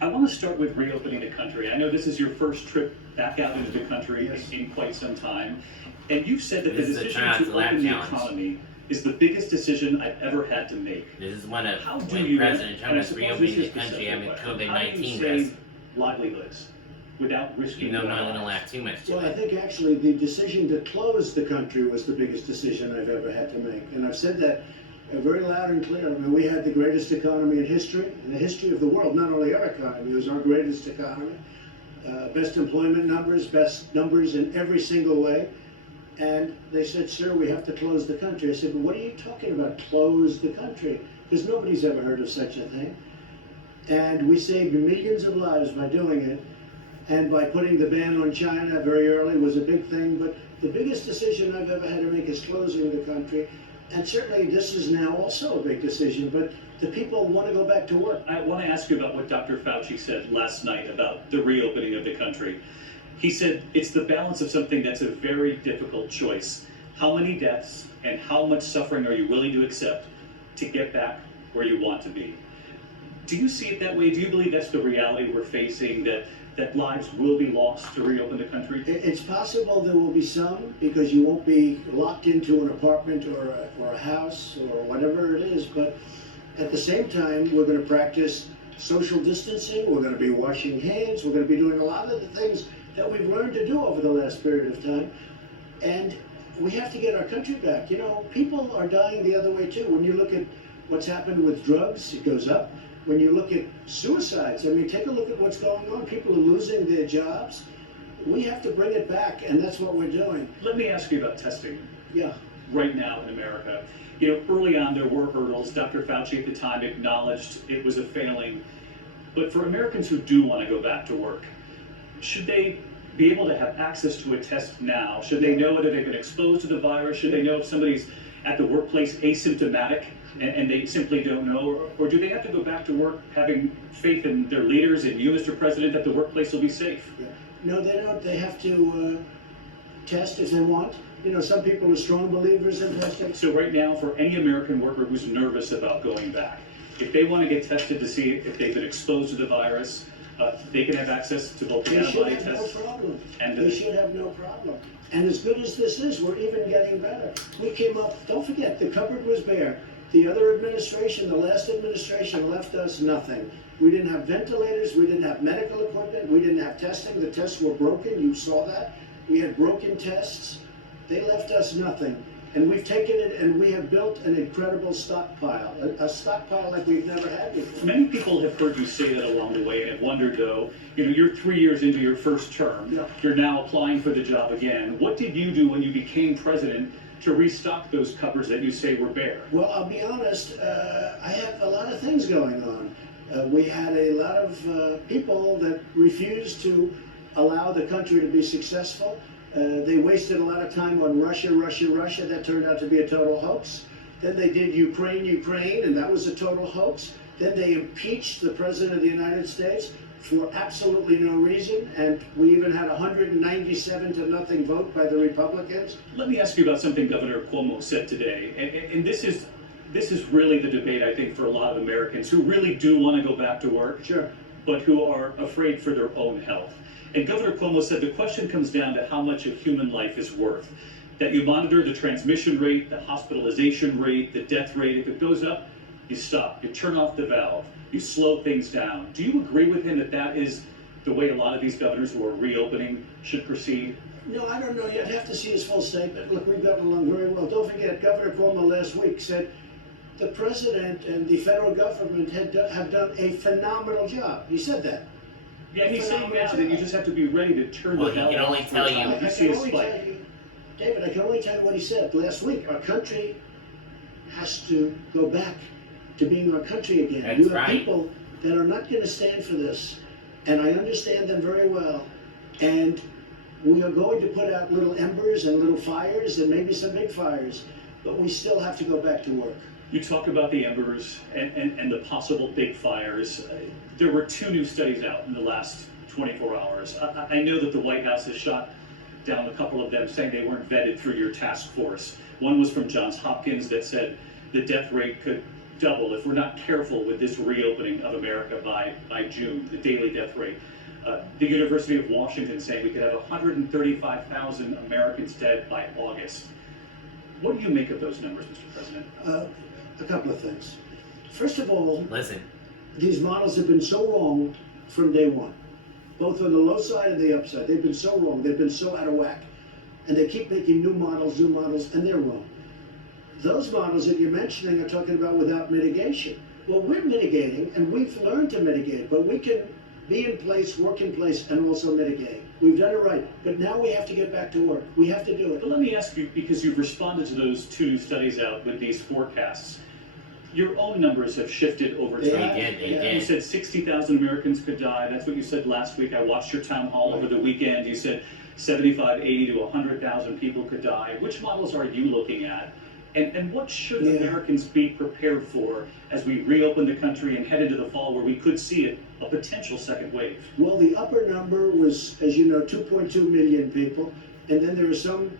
I want to start with reopening the country. I know this is your first trip back out into the country Yes. in quite some time. And you've said that the This is a decision try not to to laugh open the challenge. economy is the biggest decision I've ever had to make. This is one of How do when you, President Trump and I was suppose reopening this the is country amid specific, how do you COVID-19 save risk. livelihoods without risking You know, I'm their not going to lives? laugh too much to Well, I it. think actually the decision to close the country was the biggest decision I've ever had to make. And I've said that very loud and clear. I mean, we had the greatest economy in the history of the world, not only our economy, it was our greatest economy. Best employment numbers, best numbers in every single way. And they said, sir, we have to close the country. I said, but what are you talking about, close the country? Because nobody's ever heard of such a thing. And we saved millions of lives by doing it. And by putting the ban on China very early was a big thing. But the biggest decision I've ever had to make is closing the country. And certainly this is now also a big decision, but the people want to go back to work. I want to ask you about what Dr. Fauci said last night about the reopening of the country. He said it's the balance of something that's a very difficult choice. How many deaths and how much suffering are you willing to accept to get back where you want to be? Do you see it that way? Do you believe that's the reality we're facing, that lives will be lost to reopen the country? It's possible there will be some, because you won't be locked into an apartment or a house or whatever it is, but at the same time, we're going to practice social distancing, we're going to be washing hands, we're going to be doing a lot of the things that we've learned to do over the last period of time. And we have to get our country back. You know, people are dying the other way too. When you look at what's happened with drugs, it goes up. When you look at suicides, I mean, take a look at what's going on. People are losing their jobs. We have to bring it back, and that's what we're doing. Let me ask you about testing. Yeah. Right now in America. You know, early on there were hurdles. Dr. Fauci at the time acknowledged it was a failing. But for Americans who do want to go back to work, should they be able to have access to a test now? Should they know whether they've been exposed to the virus? Should they know if somebody's at the workplace asymptomatic and they simply don't know? Or do they have to go back to work having faith in their leaders and you, Mr. President, that the workplace will be safe? Yeah. No, they don't. They have to test if they want. You know, some people are strong believers in testing. So right now, for any American worker who's nervous about going back, if they want to get tested to see if they've been exposed to the virus, they can have access to both the They should antibody have no tests. problem. And They should have no problem. And as good as this is, we're even getting better. We came up, don't forget, the cupboard was bare. The other administration, the last administration, left us nothing. We didn't have ventilators, we didn't have medical equipment, we didn't have testing. The tests were broken, you saw that. We had broken tests. They left us nothing. And we've taken it and we have built an incredible stockpile, a stockpile like we've never had before. Many people have heard you say that along the way and have wondered, though, you know, you're 3 years into your first term. Yeah. You're now applying for the job again. What did you do when you became president to restock those cupboards that you say were bare? Well, I'll be honest, I have a lot of things going on. We had a lot of people that refused to allow the country to be successful. They wasted a lot of time on Russia. That turned out to be a total hoax. Then they did Ukraine, and that was a total hoax. Then they impeached the President of the United States for absolutely no reason, and we even had 197 to nothing vote by the Republicans. Let me ask you about something Governor Cuomo said today, and this is really the debate, I think, for a lot of Americans who really do want to go back to work, Sure. but who are afraid for their own health. And Governor Cuomo said the question comes down to how much a human life is worth. That you monitor the transmission rate, the hospitalization rate, the death rate. If it goes up, you stop, you turn off the valve, you slow things down. Do you agree with him that that is the way a lot of these governors who are reopening should proceed? No, I don't know. You'd have to see his full statement. Look, we've gotten along very well. Don't forget, Governor Cuomo last week said the president and the federal government have done a phenomenal job. He said that. Yeah, he's saying now that you just have to be ready to turn Well, the valve he can only off tell you- if you I see can a only spike. tell you, David, I can only tell you what he said last week. Our country has to go back to being our country again. That's You have right. people that are not going to stand for this, and I understand them very well. And we are going to put out little embers and little fires and maybe some big fires, but we still have to go back to work. You talk about the embers and the possible big fires. There were 2 new studies out in the last 24 hours. I know that the White House has shot down a couple of them, saying they weren't vetted through your task force. One was from Johns Hopkins that said the death rate could double if we're not careful with this reopening of America by June, the daily death rate. The University of Washington saying we could have 135,000 Americans dead by August. What do you make of those numbers, Mr. President? A couple of things. First of all, Listen, these models have been so wrong from day one, both on the low side and the upside. They've been so wrong. They've been so out of whack. And they keep making new models, and they're wrong. Those models that you're mentioning are talking about without mitigation. Well, we're mitigating, and we've learned to mitigate, but we can be in place, work in place, and also mitigate. We've done it right, but now we have to get back to work. We have to do it. But let me ask you, because you've responded to those two new studies out with these forecasts, your own numbers have shifted over They time. have. they Yeah. did. You said 60,000 Americans could die. That's what you said last week. I watched your town hall over the weekend. You said 75, 80 to 100,000 people could die. Which models are you looking at? And what should Yeah. Americans be prepared for as we reopen the country and head into the fall where we could see a potential second wave? Well, the upper number was, as you know, 2.2 million people, and then there are some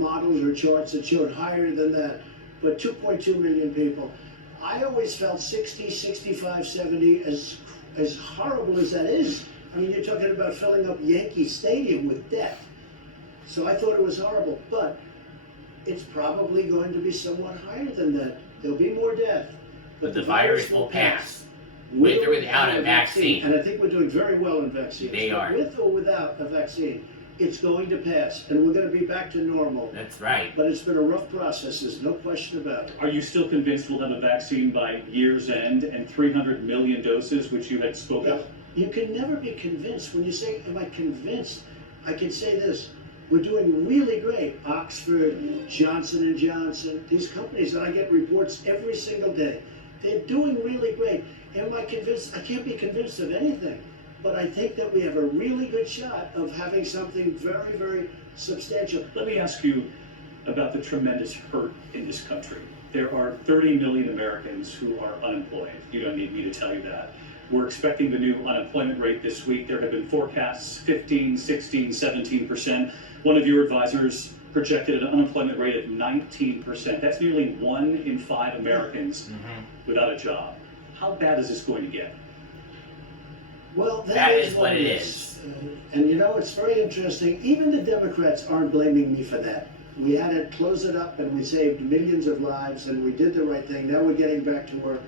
models or charts that showed higher than that, but 2.2 million people. I always felt 60, 65, 70, as horrible as that is. I mean, you're talking about filling up Yankee Stadium with death. So I thought it was horrible, but it's probably going to be somewhat higher than that. There'll be more death. But the virus will pass. With or without a vaccine. And I think we're doing very well in vaccines. They are. With or without a vaccine, it's going to pass, and we're going to be back to normal. That's right. But it's been a rough process, there's no question about it. Are you still convinced we'll have a vaccine by year's end and 300 million doses, which you had spoken of? You can never be convinced. When you say, am I convinced? I can say this. We're doing really great. Oxford, Johnson & Johnson, these companies, and I get reports every single day. They're doing really great. Am I convinced? I can't be convinced of anything. But I think that we have a really good shot of having something very, very substantial. Let me ask you about the tremendous hurt in this country. There are 30 million Americans who are unemployed. You don't need me to tell you that. We're expecting the new unemployment rate this week. There have been forecasts 15, 16, 17%. One of your advisors projected an unemployment rate of 19%. That's nearly 1 in 5 Americans without a job. How bad is this going to get? Well, That is what it is. And you know, it's very interesting. Even the Democrats aren't blaming me for that. We had to close it up, and we saved millions of lives, and we did the right thing. Now we're getting back to work.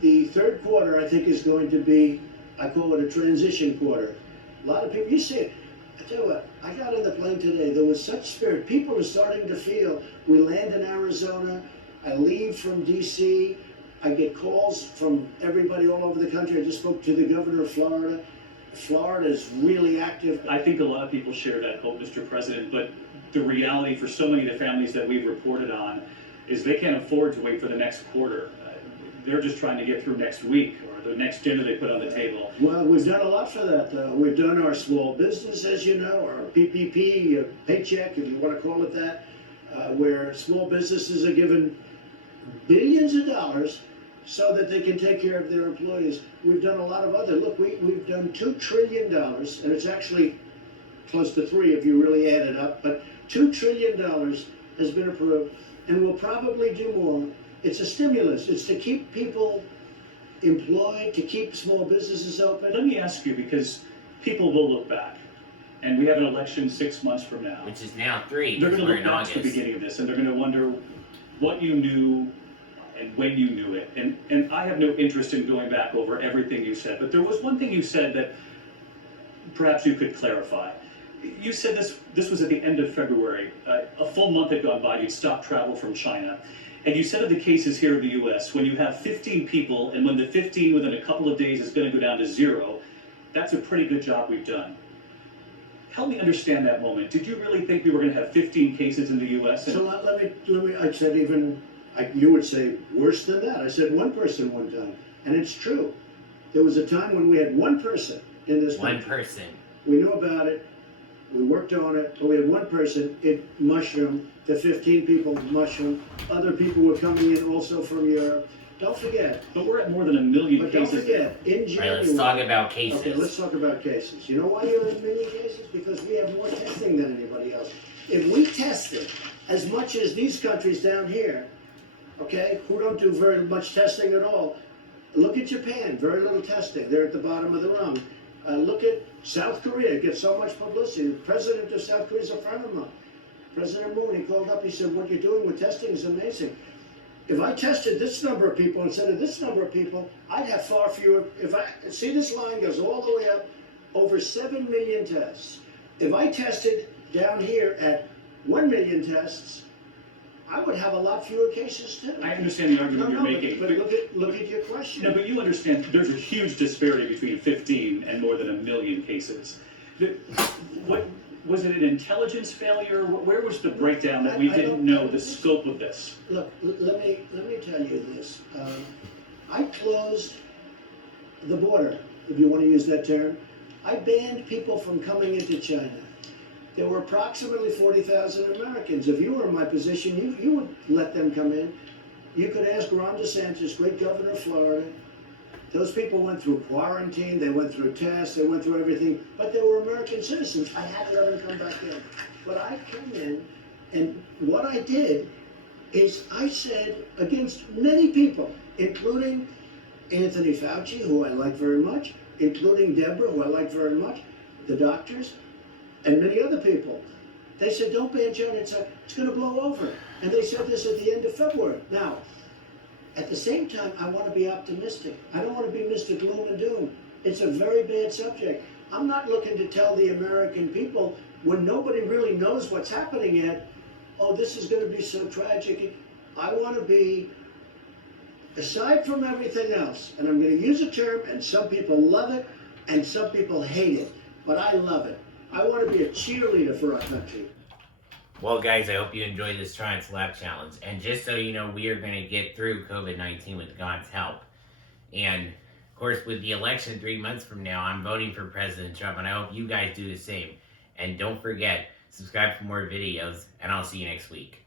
The third quarter, I think, is going to be, I call it a transition quarter. A lot of people, you see it. I tell you what, I got on the plane today. There was such spirit. People are starting to feel. We land in Arizona. I leave from D.C. I get calls from everybody all over the country. I just spoke to the governor of Florida. Florida is really active. I think a lot of people share that hope, Mr. President, but the reality for so many of the families that we've reported on is they can't afford to wait for the next quarter. They're just trying to get through next week or the next dinner they put on the table. Well, we've done a lot for that. We've done our small business, as you know, our PPP, paycheck, if you want to call it that, where small businesses are given billions of dollars so that they can take care of their employees. We've done a lot of other. Look, we've done $2 trillion, and it's actually close to 3 if you really add it up, but $2 trillion has been approved, and we'll probably do more. It's a stimulus. It's to keep people employed, to keep small businesses open. Let me ask you, because people will look back, and we have an election 6 months from now. Which is now 3, They're because going to we're look in back to the August. beginning of this, and they're going to wonder what you knew and when you knew it. And I have no interest in going back over everything you said, but there was one thing you said that perhaps you could clarify. You said this was at the end of February. A full month had gone by. You'd stopped travel from China. And you said of the cases here in the U.S., when you have 15 people, and when the 15 within a couple of days is going to go down to 0, that's a pretty good job we've done. Help me understand that moment. Did you really think we were going to have 15 cases in the U.S.? So let me, I said you would say worse than that. I said one person one time, and it's true. There was a time when we had one person in this country. One person. We knew about it, we worked on it, but we had one person, it mushroomed, the 15 people mushroomed. Other people were coming in also from Europe. Don't forget, But we're at more than 1 million but don't cases. forget, in All right, January. let's talk about cases. Okay, let's talk about cases. You know why you're in many cases? Because we have more testing than anybody else. If we tested as much as these countries down here, okay, who don't do very much testing at all. Look at Japan, very little testing. They're at the bottom of the rung. Look at South Korea, it gets so much publicity. The president of South Korea is a friend of mine. President Moon, he called up, he said, what you're doing with testing is amazing. If I tested this number of people instead of this number of people, I'd have far fewer. If I see this line goes all the way up, over 7 million tests. If I tested down here at 1 million tests, I would have a lot fewer cases too. I understand the argument you're making. But look at your question. No, but you understand there's a huge disparity between 15 and more than 1 million cases. What was it, an intelligence failure? Where was the breakdown that we didn't know the scope of this? Look, let me tell you this. I closed the border, if you want to use that term. I banned people from coming into China. There were approximately 40,000 Americans. If you were in my position, you would let them come in. You could ask Ron DeSantis, great governor of Florida. Those people went through quarantine, they went through tests, they went through everything, but they were American citizens. I had to let them come back in. But I came in, and what I did is I said against many people, including Anthony Fauci, who I like very much, including Deborah, who I like very much, the doctors, and many other people. They said, don't ban China, it's going to blow over. And they said this at the end of February. Now, at the same time, I want to be optimistic. I don't want to be Mr. Gloom and Doom. It's a very bad subject. I'm not looking to tell the American people when nobody really knows what's happening yet, oh, this is going to be so tragic. I want to be, aside from everything else, and I'm going to use a term, and some people love it, and some people hate it, but I love it. I want to be a cheerleader for our country. Well, guys, I hope you enjoyed this Try and Slap challenge. And just so you know, we are going to get through COVID-19 with God's help. And, of course, with the election 3 months from now, I'm voting for President Trump, and I hope you guys do the same. And don't forget, subscribe for more videos, and I'll see you next week.